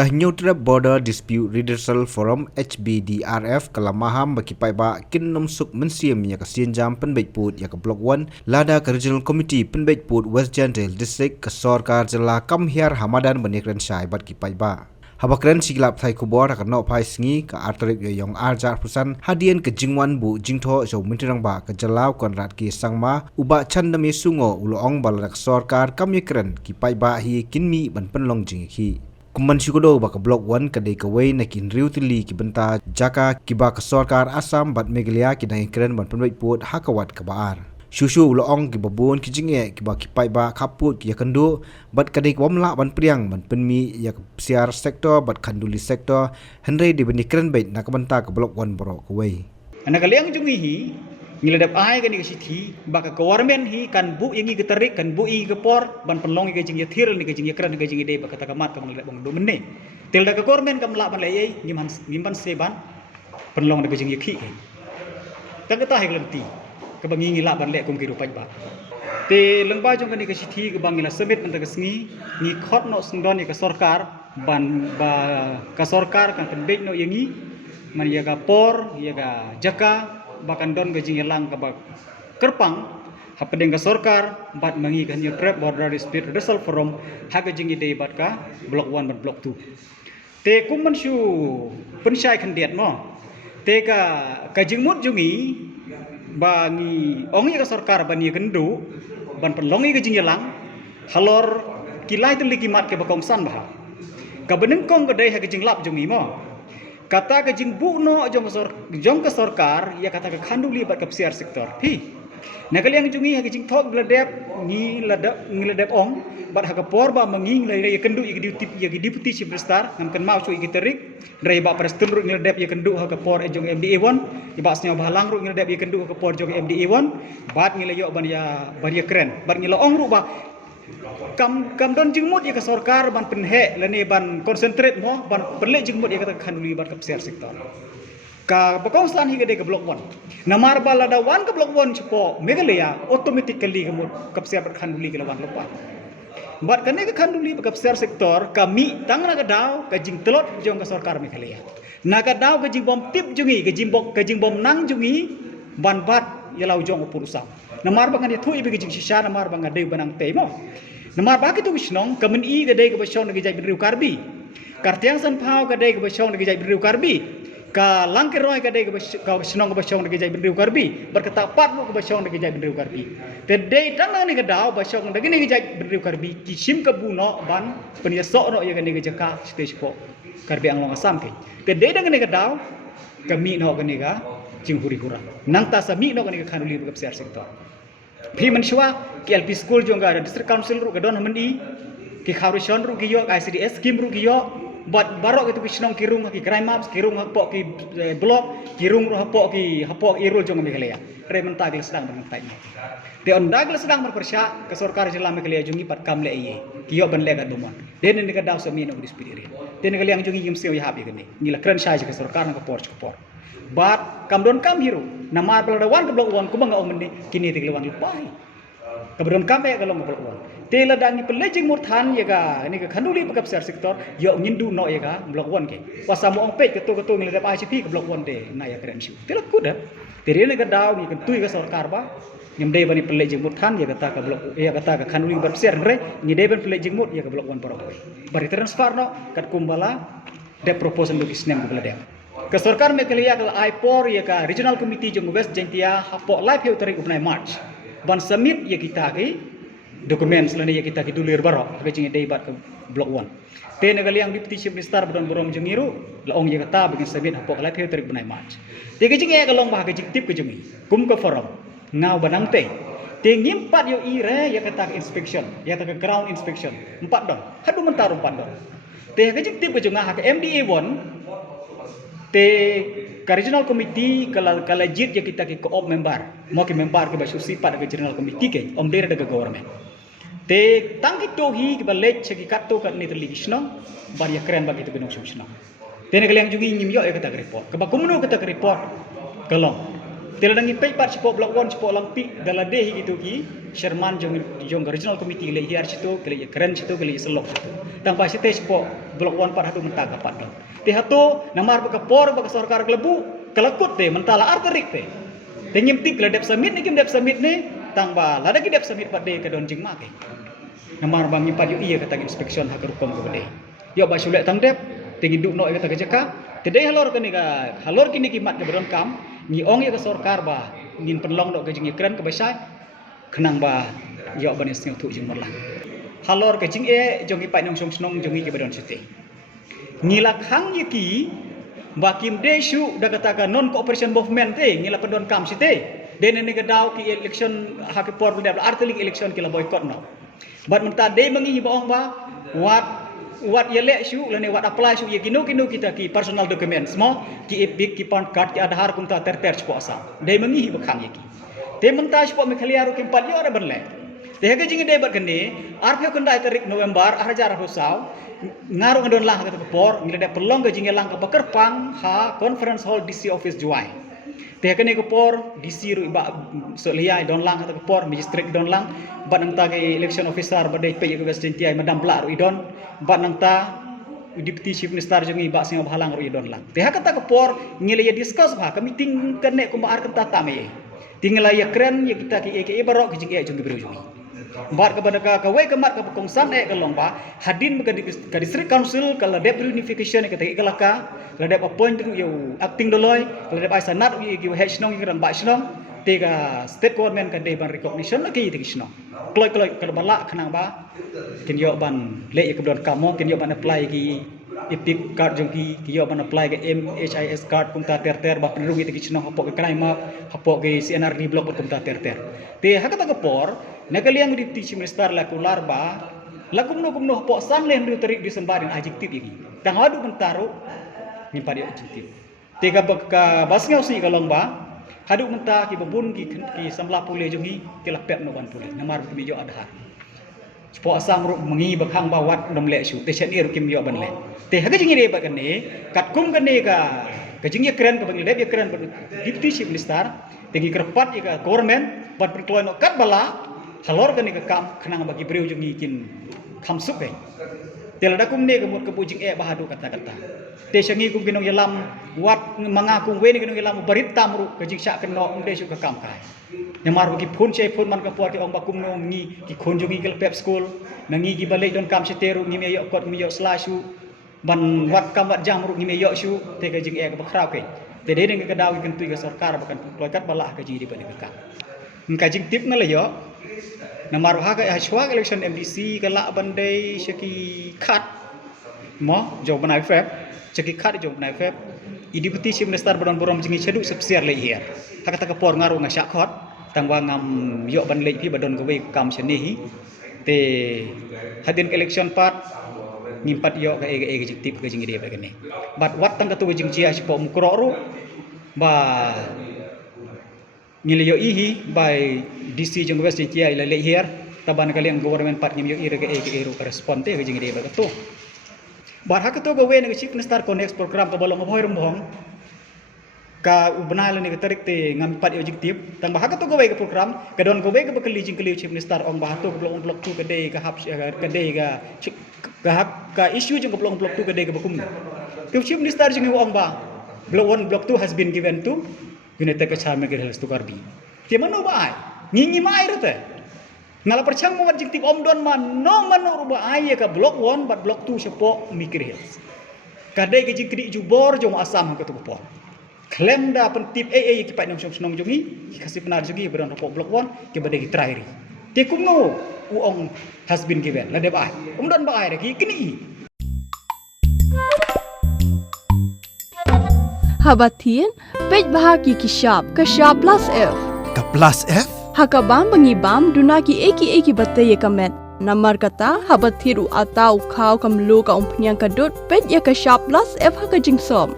Kahnyutra Border Dispute Redressal Forum HBDRF kelamaham bakipai ba kinnom suk mensiam ya kasian jam penbaik ya ke blok 1 lada ke regional committee penbaik West Gentle District ke sorkar jela kamhiar hamadan banikran syai bat kipai ba. Habakren siglap thai kubor ka no pai singi ka artarik yong arjar pusan hadian ke jingwan bu jingtho jo mintirang ba ke jelau konrat ki sangma uba chandame sungo uloong balak sorkar kamikren kipai ba hi kinmi ban penlong jinghi. Kuman syukudo baka blok 1 kadai kawai nakin riu tili ki benta jaka kiba ke sorkar Asam bat Meghalaya ki dang keren ban penbaik put hakawat kebaar. Susu uloong ki babun ki jinge kiba kipai ba kaput ki yakendu bat kadai wamla ban priang ban penmi ya siar sektor bat kanduli sektor henry di bani keren bait nak benta ke blok 1 borok kawai. Anak kalian jungi hi ngiladap ai kan ikasithi baka government hi kan bu yangi getarik kan bu i gepor ban penlong i gajing yathir ni gajing yakran gajing ide baka takamat kam lek bang do menne telda ka government kam la ban lei ngimban seban penlong gajing yakhi tak kata hai lenti ka bangi ngila ban lek kum ki rupai ba te lengba jong kan ikasithi ka bangila semit ban tagasngi ni khot no sungdon ka sarkar ban ba ka sarkar kan penbek no yangi man yaga por yaga jaka bahkan don gajing yelang ke bak kerpang hapadeng ke sorkar bat mangi kan trap border dispute redressal forum ha gajing ide bat ka blok 1 bat blok 2 te kuman shu pensyai khandiat mo te ka gajing mut jungi bangi ongi ke sorkar bani kendu ban penlongi gajing yelang halor kilai teliki mat ke bakongsan bah ka benengkong kedai ha gajing lap jungi mo kata ke jingbu no jong ke sorkar ya kata ke khanduli bat ke siar sektor hi nakal yang jungi ha ke jing thok gladep ngi ladep ong bat ha ke por ba mangi ngi kendu ya deputy chief minister ngam kan mau chu i terik drai ba presiden ru ngi ladep ya kendu ha ke por jong MDA1 ibas nya bahalang ru ngi ladep ya kendu ha ke por jong MDA1 bat ngi layo ban ya keren bat ngi ong ru ba kam don jingmut ya ke sorkar ban penhe lani ban concentrate mo ban perle jingmut ya kata khanduli ban kapsiar sektor ka bakongsan hi gede ke blok 1 namar balada 1 ke blok 1 cepo Meghalaya automatically kemut kapsiar ban khanduli ke lawan lepas bat kane ke khanduli ban kapsiar sektor kami tangna ke daw ke jing telot jong ke sorkar Meghalaya naga daw ke jing bom tip jungi ke jing bom nang jungi ban bat ya lau jong upur usam namar bangan dia thui bagi jing shisha namar bangan dei banang tei mo namar bagi tu wisnong kamen i gadai ke basong nagi jai beriu karbi kartiang san phao gadai ke basong nagi jai beriu karbi ka langkir roi gadai ke basong nagi jai beriu karbi berkata pat ke basong nagi jai beriu karbi te dei tang ni gadau basong nagi jai beriu karbi kisim ke buno ban peniasok no ya gani ke jaka stage po karbi anglong asam ke te dei dang ni gadau kami no gani ga jing huri hura nang ta sami no gani ke khanuli ke siar sektor phi manshwa ki LP school jonga ada district council ru gadon hamandi ki khaurishon ru giyo ICDS scheme ru giyo bat barok itu kisnong kirung ki crime maps kirung hapok ki blok kirung ru hapok irul jonga Meghalaya re mentah dia sedang mentai de ondag sedang berpersya ke sorkar jela Meghalaya jungi pat kamle iye kiyo ban lega domon den ni ka daw sami no dispidire den ka liang jungi yimse ya habi gani ngila kran sha ke sorkar na por bat kam don kam hiru namar pelada 1 ke blok 1 kubang ngau mende kini tiglewan lupai kabron kam ya kalong blok 1 tela dangi pelejing murthan ya ga ini ke khanduli pakap siar sektor yo ngindu no ya ga blok 1 ke wasamo ong pet ketu ngeladap ICP ke blok 1 de na ya keren shu tela kuda teri ne ga daw ni kentui ke sorkar ba nyemde bani pelejing murthan ya kata ke blok ya kata ke khanduli pakap siar re ni de ban pelejing mut ya ke blok 1 porok bari transfer no kat kumbala de proposal do kisnem ke beladem ke sorkar Meghalaya ke IPOR ya ka regional committee jong West Gentia hapok live heu tarik upnai March ban submit ya kita ke dokumen selani ya kita ke dulir barok ke jing dei bat ke blok 1 te negaliang deputy chief minister badon borong jengiru laong ya kata bagin submit hapok live heu tarik upnai March te ke jing ya kalong bah ke jing tip ke jungi kum ke forum ngau banang te ngimpat yo ire ya kata ke inspection ya kata ke ground inspection 4 don hadu mentar 4 don te ke jing tip ke junga ke MDA1 te ka regional committee kala jit ya kita ke co-op member mo ke member ke basu sifat ke regional committee ke om dere daga government te tangki to hi ke balech ke katto ka ni television bar ya keren bagi to benong sumsna te ne kaliang jungi nyim yo ya kata report ke ba kumno kata report kalong tela dangi pei par cipo blok 1 cipo lampi dala de hi gitu ki Sherman jong regional committee le hiar situ ke keren situ ke selok situ tang pa site cipo blok 1 pat hatu mentah kapat do te hatu namar baka por baka sarkar klebu kelekut te mentala arterik te ngimtik la dep summit ni kim dep summit ni tangba la dagi dep summit pat de ka don jing ma ke namar bang nyimpat yu iya kata inspection hak rukom ko de yo ba sulek tang dep te ngiduk no kata jeka te de halor kini ka halor kini kimat ke beron kam ni ong ya ka sarkar ba ngin penlong do ke jing kren ke besai kenang ba yo ban sing tu jing merlang halor ke jing jong ipai nong song snong jong ke bedon site ngilak hang yiki bakim desu da kata non cooperation movement te ngila pendon kam site den ne ke daw ki election hak por benda artilik election kila boycott no bat menta de mengi baong ba wat yele shu lane wat apply shu ye kinu kita ki personal documents mo ki epic ki pan card ki adhar kunta ter chpo asa de mengi bakhang yeki te menta chpo me khaliaru kim pat yo ada benle te hage jingi de bat kene arphe kunda tarik November ahjar husau ngaru ngadon lah kata por ngile de pelong ke jingi lang ke bakerpang ha conference hall DC office juai te kene ke por DC ru iba solia don lang kata por magistrate don lang bat nang ta ke election officer badai pe ke western ti madam bla ru idon bat nang ta deputy chief minister jongi ba sing bhalang ru idon lang te kata ke por ngile ya discuss ba ke meeting kene ku mar kata tame tinggal ya keren ya kita ke barok ke jingi jongi beru jongi bar kepada ka we kemat ke kongsan ke lomba hadin ke district council kalau dep reunification ke te kelaka kalau dep appoint you acting doloy kalau dep aisanat you head snong you ba snong te ka state government ke de ban recognition ke te snong kloi kalau bala khnang ba ken yo ban le ke don kamo ken yo ban apply ki ipik card jongki ki yo ban apply ke MHIS card kumta ter ba penrungi te snong hapok ke krai map hapok ke CNRD block kumta ter te hakata ke por nakaliang deputy chief minister la kular ba la kumno po san len du tarik di sembarin adjektif ini tang hadu mentaru ni pada adjektif tega ka basngau si kalong ba hadu menta ki babun ki samla pule jongi ki lapep no ban pule namar ki jo adhar po asam ru mengi bakhang ba wat nom le su te chani ru kim yo ban le te haga jingi re ba kane kat kum kane ka jingi keren ka bang le ya keren deputy chief minister tegi kerpat ka government bat pertuan no kat bala halor kani ke kam khnang bagi breu jongi kin khamsuk pe tel da kum ne ke mut ke pujing bahadu kata-kata te shangi kum kinong yalam wat mangaku we ni kinong yalam barit tamru ke jiksa keno unde su ke kam kai nyamar bagi phun che phun man ke por ke ong bakum no ngi ki khon jongi ke pep school nangi gi balai don kam seteru ngi me yo kot mi yo slashu ban wat kam wat jamru ngi me yo su te ke jing ke bakrau ke te de ke daw ke tui ke sarkar bakan ploikat balah ke ji di ban ke kam ka jing tip na le yo namar haga hashwa election MDC kala bandai shaki khat mo jo banai feb shaki khat jo banai feb deputy chief minister badon borom jingi chedu subsidiar le hier hakata ka por ngaru ngasak khot tangwa ngam yo ban le pi badon gawe kam cheni hi te hadin election part ngimpat yo ka ege jikti ke jingi de bagane bat wat tang ka tu jing chia sipo mukro ru ba ngiliyo ihi by DC jong west chia ila le here taban kaliang government part ngim yo ire ke ru respond te jingi de bagato bar hakato go we ne chief minister connect program ka bolong boy rumbong ka ubnal ni ka tarik te ngam pat yo jiktip tang hakato go we ka program ka don go we ka bakali jing kali chief minister ong bahato blok 2 ka de ka hap ka de ka issue jong blok 2 ka de ka bakum ke chief minister jing ong ba blok 1 blok 2 has been given to United Kecamatan Gerhel Stukarbi. Tiada mana baai, ngingi mai rete. Ngala percang mau adjektif om don man, no mana ruba ai ka blok 1 bat blok 2 sepo mikir hills. Kadai ke jikri jubor jong asam ke tu por. Klaim da pentip ki pat nong snong jongi, kasih penar jongi beron rokok blok 1 ke badai trairi. Te kum no uong has been given. La de baai. Om don baai lagi kini. Habatin, pej bahagi kashab plus F. Ka plus F? Hakabam bangibam dunaki eki bataye kamet. Namar kata habathiru atau khau kamlu ka umpnyang kadut pej ya kashab plus F haka jingsom.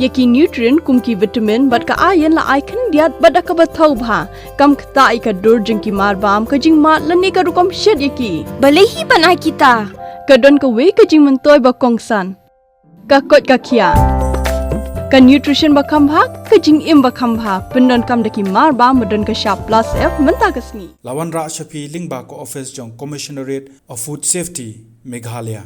Yaki nutrient kumki vitamin bat ka iron la icon diat bat ka bathau bha kam kta i ka dur jingki mar bam ka jing mat lani ka rukom shed yaki. Balehi banai kita. Kadon ka we ka jing mentoy ba kongsan. Ka kot ka kia. Ka nutrition bakam bha ka jing im bakam bha pendon kam daki mar ba modon ka sharp plus F menta kasni Lawan Ra Shafi Lingba ko office jong Commissionerate of Food Safety Meghalaya